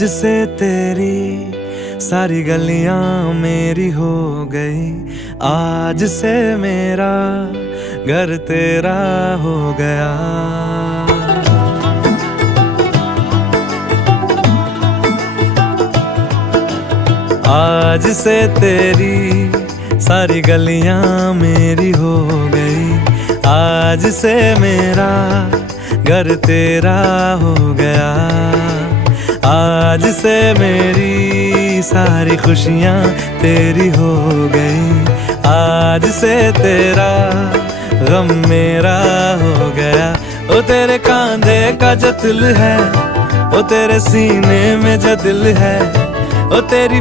आज से तेरी सारी गलियां मेरी हो गई, आज से मेरा घर तेरा हो गया। आज से तेरी सारी गलियां मेरी हो गई, आज से मेरा घर तेरा हो गया। आज से मेरी सारी खुशियां तेरी हो गई, आज से तेरा गम मेरा हो गया। ओ तेरे कांधे का जो दिल है, ओ तेरे सीने में जो दिल है, ओ तेरी